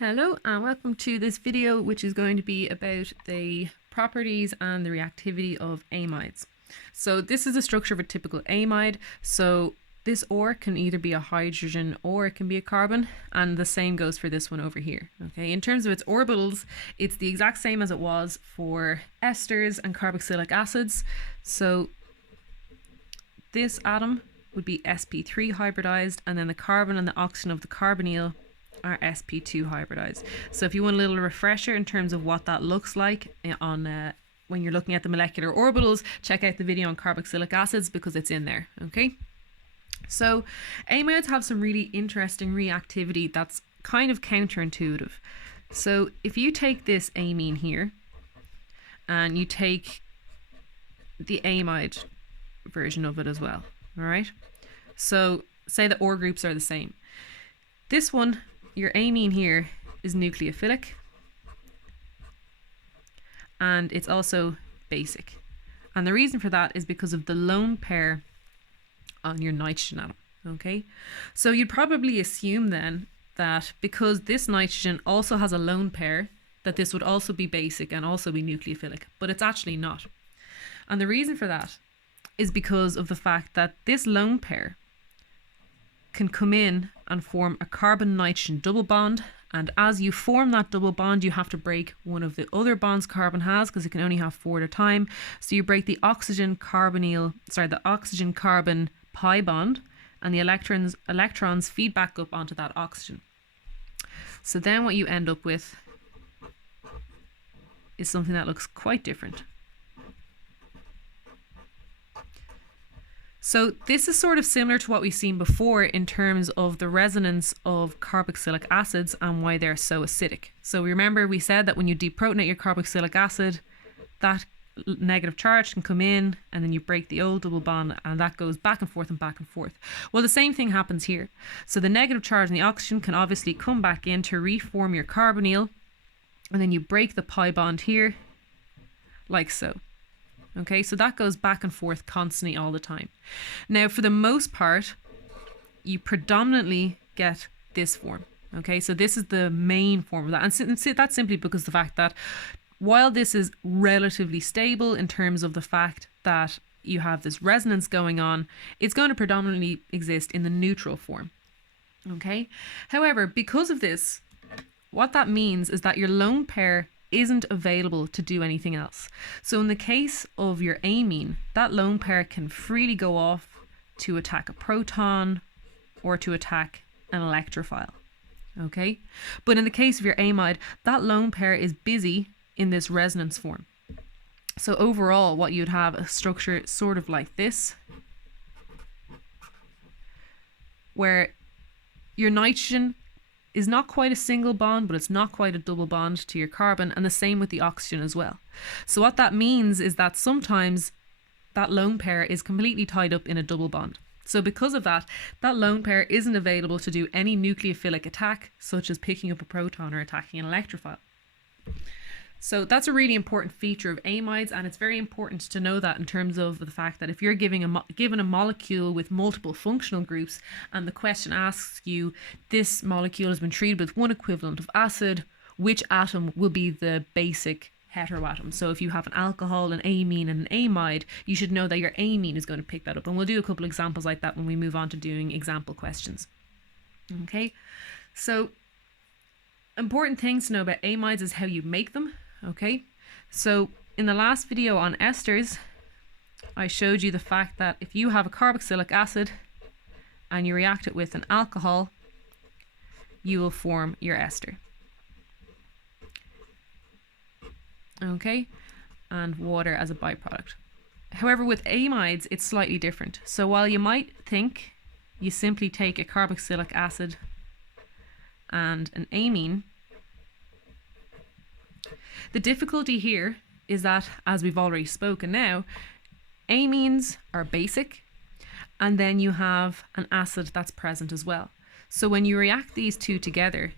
Hello and welcome to this video, which is going to be about the properties and the reactivity of amides. So this is the structure of a typical amide. So this ore can either be a hydrogen or it can be a carbon, and the same goes for this one over here. Okay, in terms of its orbitals, it's the exact same as it was for esters and carboxylic acids. So this atom would be sp3 hybridized, and then the carbon and the oxygen of the carbonyl are sp2 hybridized. So if you want a little refresher in terms of what that looks like on when you're looking at the molecular orbitals, check out the video on carboxylic acids because it's in there. Okay, so amides have some really interesting reactivity that's kind of counterintuitive. So if you take this amine here and you take the amide version of it as well, all right, so say the ore groups are the same. This one, your amine here, is nucleophilic, and it's also basic. And the reason for that is because of the lone pair on your nitrogen atom. Okay, so you'd probably assume then that because this nitrogen also has a lone pair, that this would also be basic and also be nucleophilic, but it's actually not. And the reason for that is because of the fact that this lone pair can come in and form a carbon-nitrogen double bond, and as you form that double bond, you have to break one of the other bonds carbon has, because it can only have 4 at a time. So you break the oxygen carbon pi bond, and the electrons feed back up onto that oxygen. So then what you end up with is something that looks quite different. So this is sort of similar to what we've seen before in terms of the resonance of carboxylic acids and why they're so acidic. So remember we said that when you deprotonate your carboxylic acid, that negative charge can come in and then you break the old double bond, and that goes back and forth and back and forth. Well, the same thing happens here. So the negative charge in the oxygen can obviously come back in to reform your carbonyl, and then you break the pi bond here like so. Okay, so that goes back and forth constantly all the time. Now, for the most part, you predominantly get this form. Okay, so this is the main form of that. And that's simply because of the fact that while this is relatively stable in terms of the fact that you have this resonance going on, it's going to predominantly exist in the neutral form. Okay, however, because of this, what that means is that your lone pair isn't available to do anything else. So in the case of your amine, that lone pair can freely go off to attack a proton or to attack an electrophile. Okay, but in the case of your amide, that lone pair is busy in this resonance form. So overall, what you'd have a structure sort of like this, where your nitrogen is not quite a single bond, but it's not quite a double bond to your carbon, and the same with the oxygen as well. So what that means is that sometimes that lone pair is completely tied up in a double bond. So because of that, that lone pair isn't available to do any nucleophilic attack, such as picking up a proton or attacking an electrophile. So that's a really important feature of amides, and it's very important to know that in terms of the fact that if you're given a molecule with multiple functional groups and the question asks you, this molecule has been treated with one equivalent of acid, which atom will be the basic heteroatom? So if you have an alcohol, an amine and an amide, you should know that your amine is going to pick that up, and we'll do a couple of examples like that when we move on to doing example questions. Okay, so important things to know about amides is how you make them. Okay, so in the last video on esters, I showed you the fact that if you have a carboxylic acid and you react it with an alcohol, you will form your ester. Okay, and water as a byproduct. However, with amides, it's slightly different. So while you might think you simply take a carboxylic acid and an amine, the difficulty here is that, as we've already spoken now, amines are basic, and then you have an acid that's present as well. So when you react these two together,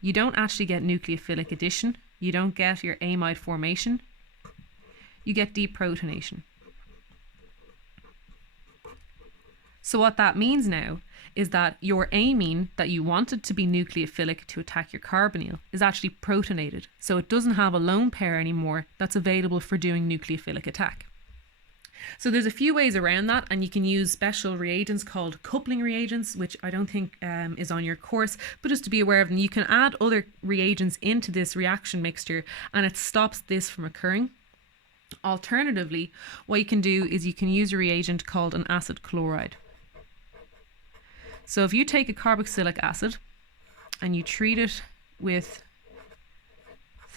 you don't actually get nucleophilic addition, you don't get your amide formation, you get deprotonation. So what that means now is that your amine that you wanted to be nucleophilic to attack your carbonyl is actually protonated. So it doesn't have a lone pair anymore that's available for doing nucleophilic attack. So there's a few ways around that, and you can use special reagents called coupling reagents, which I don't think is on your course, but just to be aware of them. You can add other reagents into this reaction mixture and it stops this from occurring. Alternatively, what you can do is you can use a reagent called an acid chloride. So if you take a carboxylic acid and you treat it with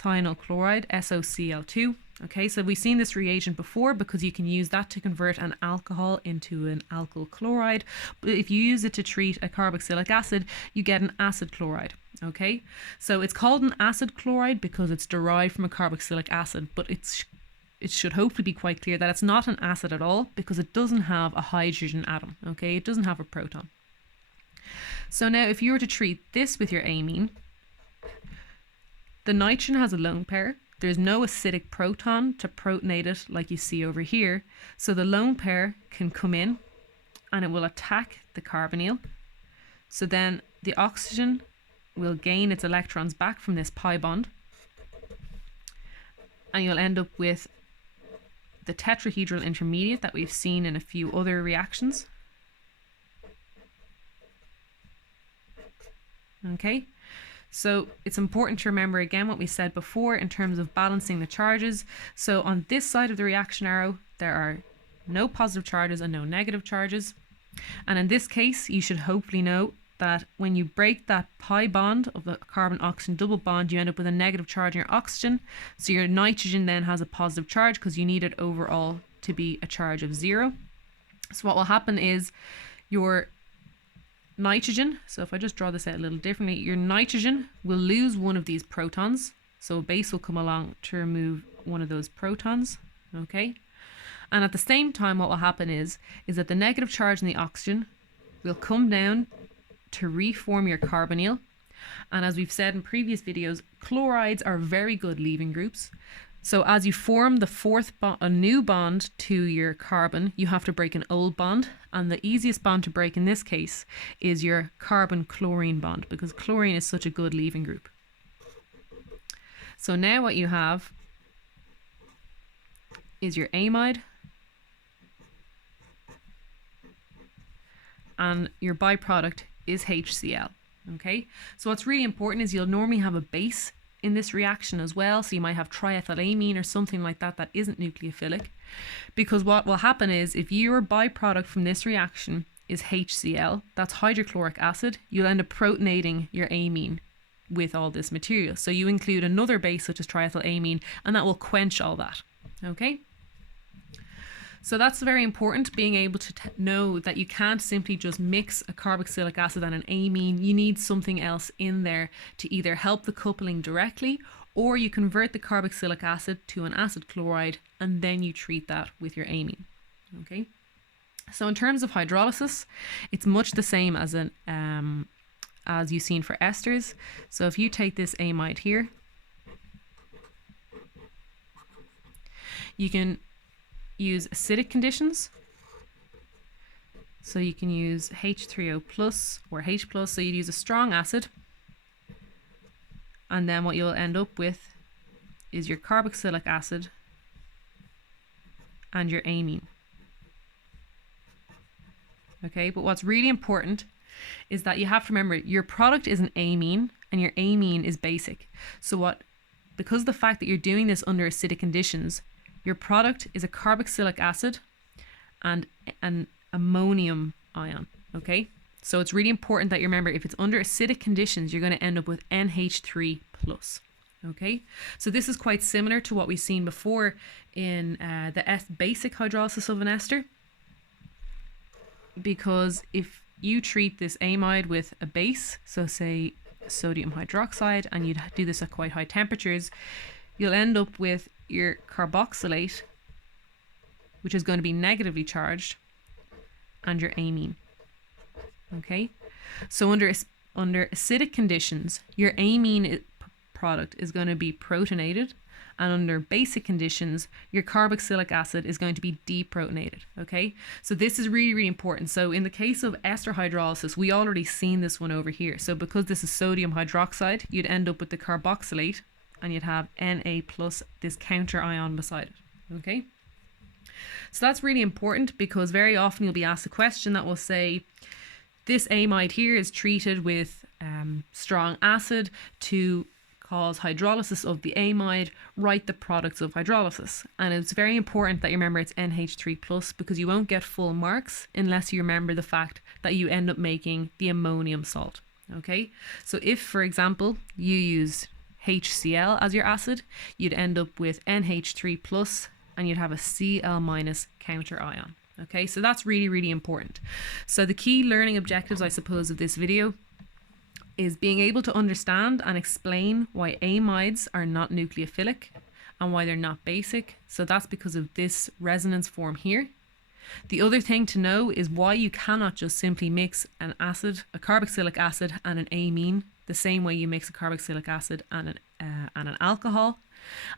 thionyl chloride, SOCl2. Okay, so we've seen this reagent before because you can use that to convert an alcohol into an alkyl chloride. But if you use it to treat a carboxylic acid, you get an acid chloride. Okay, so it's called an acid chloride because it's derived from a carboxylic acid, but it should hopefully be quite clear that it's not an acid at all because it doesn't have a hydrogen atom. Okay, it doesn't have a proton. So now if you were to treat this with your amine, the nitrogen has a lone pair. There's no acidic proton to protonate it like you see over here. So the lone pair can come in and it will attack the carbonyl. So then the oxygen will gain its electrons back from this pi bond. And you'll end up with the tetrahedral intermediate that we've seen in a few other reactions. Okay. So it's important to remember again what we said before in terms of balancing the charges. So on this side of the reaction arrow, there are no positive charges and no negative charges. And in this case, you should hopefully know that when you break that pi bond of the carbon-oxygen double bond, you end up with a negative charge in your oxygen. So your nitrogen then has a positive charge because you need it overall to be a charge of 0. So what will happen is your nitrogen, so if I just draw this out a little differently, your nitrogen will lose one of these protons. So a base will come along to remove one of those protons. Okay. And at the same time, what will happen is that the negative charge in the oxygen will come down to reform your carbonyl. And as we've said in previous videos, chlorides are very good leaving groups. So as you form the a new bond to your carbon, you have to break an old bond. And the easiest bond to break in this case is your carbon-chlorine bond because chlorine is such a good leaving group. So now what you have is your amide and your byproduct is HCl. Okay, so what's really important is you'll normally have a base in this reaction as well. So you might have triethylamine or something like that that isn't nucleophilic, because what will happen is if your byproduct from this reaction is HCl, that's hydrochloric acid, you'll end up protonating your amine with all this material. So you include another base such as triethylamine and that will quench all that. Okay. So that's very important, being able to know that you can't simply just mix a carboxylic acid and an amine. You need something else in there to either help the coupling directly, or you convert the carboxylic acid to an acid chloride and then you treat that with your amine. Okay. So in terms of hydrolysis, it's much the same as as you've seen for esters. So if you take this amide here, you can use acidic conditions. So you can use H3O plus or H plus. So you'd use a strong acid. And then what you'll end up with is your carboxylic acid and your amine. Okay, but what's really important is that you have to remember your product is an amine and your amine is basic. So because the fact that you're doing this under acidic conditions, your product is a carboxylic acid and an ammonium ion. Okay, so it's really important that you remember if it's under acidic conditions, you're going to end up with NH3 plus. Okay, so this is quite similar to what we've seen before in the basic hydrolysis of an ester, because if you treat this amide with a base, so say sodium hydroxide, and you'd do this at quite high temperatures, you'll end up with your carboxylate, which is going to be negatively charged, and your amine. Okay, so under acidic conditions, your amine product is going to be protonated and under basic conditions, your carboxylic acid is going to be deprotonated, okay? So this is really, really important. So in the case of ester hydrolysis, we already seen this one over here. So because this is sodium hydroxide, you'd end up with the carboxylate, and you'd have Na plus this counter ion beside it, okay? So that's really important because very often you'll be asked a question that will say, this amide here is treated with strong acid to cause hydrolysis of the amide, write the products of hydrolysis. And it's very important that you remember it's NH3 plus, because you won't get full marks unless you remember the fact that you end up making the ammonium salt, okay? So if, for example, you use HCl as your acid, you'd end up with NH3 plus and you'd have a Cl minus counter ion. Okay, so that's really, really important. So the key learning objectives, I suppose, of this video is being able to understand and explain why amides are not nucleophilic and why they're not basic. So that's because of this resonance form here. The other thing to know is why you cannot just simply mix an acid, a carboxylic acid and an amine, the same way you mix a carboxylic acid and an alcohol.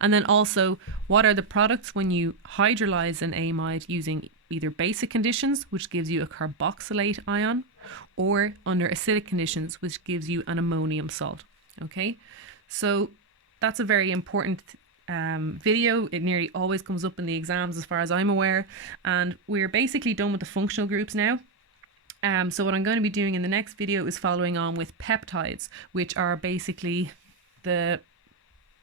And then also, what are the products when you hydrolyze an amide using either basic conditions, which gives you a carboxylate ion, or under acidic conditions, which gives you an ammonium salt. Okay, so that's a very important video. It nearly always comes up in the exams as far as I'm aware, and we're basically done with the functional groups now. So what I'm going to be doing in the next video is following on with peptides, which are basically the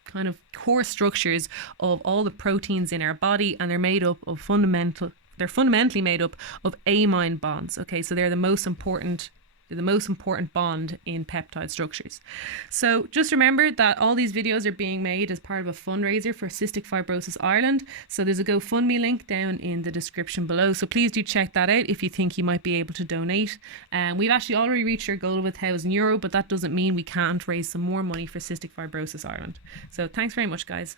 kind of core structures of all the proteins in our body, and they're made up of fundamentally made up of amine bonds. Okay, so they're the most important bond in peptide structures. So just remember that all these videos are being made as part of a fundraiser for Cystic Fibrosis Ireland. So there's a GoFundMe link down in the description below. So please do check that out if you think you might be able to donate. We've actually already reached our goal of €1,000, but that doesn't mean we can't raise some more money for Cystic Fibrosis Ireland. So thanks very much, guys.